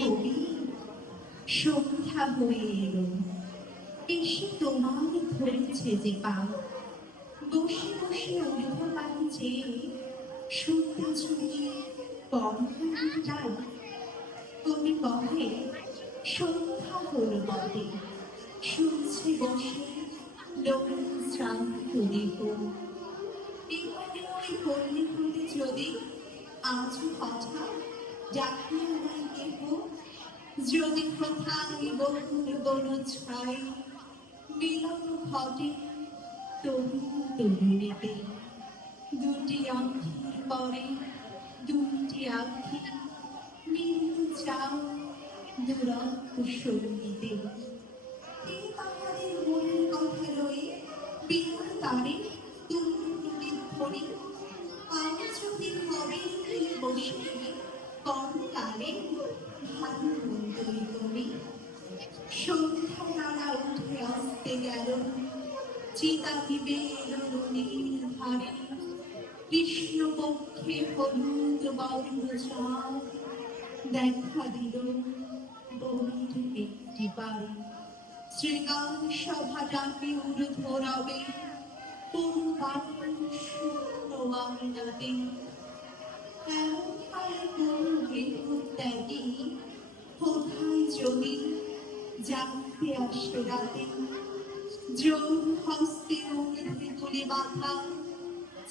কবি সন্ধ্যা হয়ে এলো, এসে তোমার ধরেছে যে পা, বসে বসে ঊর্ধ্বপানে চেয়ে শুনতে শুনে বন্ধন। কবি কহে সন্ধ্যা হল বটে, শুনছে বসে লোক শ্রান্ত দেহ। এখানে ওই করলে হলে যদি আজ হঠাৎ ডাকিয়া নাই কেহ, যদি কোথায় বহুল বন ছাই মিলন ঘটে তরুণ তরুণীতে, দুটি আঁখির পরে দুটি আঁখি মিলতে চাও দুরন্ত সঙ্গীতে। তাহাদের মনের কথা লয়ে বিনা তারে তুমি ধরি, আজ যদি হবে বসে কর্মকালে ভালো মন্ডলী করি। সন্ধ্যা তারা উঠে আসতে গেল, চিতা দিবে নদীর ধারে, কৃষ্ণপক্ষে হলুদ বর্ণ চাঁদ দেখা দিল বনের একটি বাড়ি। শৃঙ্গার সভা ডাকে ঊর্ধ্ব রবে, পূর্বাণী শূন্য আঙিনাতে। ত্যাগী কোথায় যদি জানতে আসে রাতে, জোর হস্তে ঊর্ধ্বে তুলে মাথা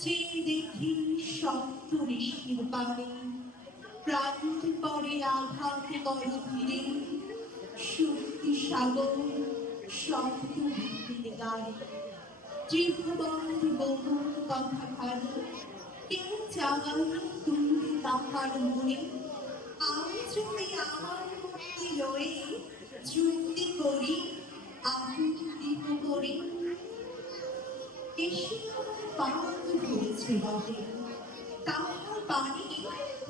চেয়ে দেখি সপ্ত ঋষির বাণী। প্রান্ত পরে আঘাত বড় ধীরে, শক্তি সাগর শব্দ ভিত্তির গাড়ি। ত্রিভুবন বহু কথা ভালো, কেউ জাগাই তুমি তাহার মনে। আমি যদি আমার মধ্যে রয়ে যুক্তি করি, আমি দিব করি। এসে আমার পান্ত হয়েছে বটে, তাহার পানি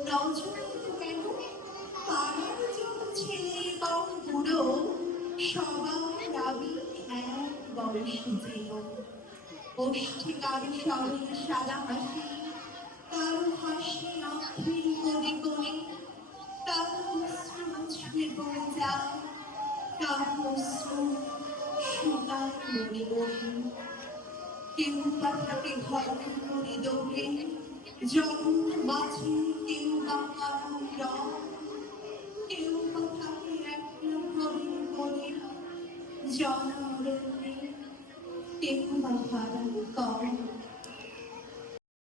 নজর কেন? পাড়ার যত ছেলে বড় বুড়ো সবার দাবি এক বয়সী যেন। ওষ্ঠে কারো সরল সাদা হাসি, কারো হাসি আখির করে করে, কারো অশ্রু মুছবে বয়ে যায়, কারো অশ্রু সুতার মনে বলে। কেউ বা থাকে ঘরের মনে দৌড়ে জন্ম বাঁচে, কেউ বা কারণ রং, কেউ বা থাকে এক ঘরের মনে জন্ম কেউ বা হারান।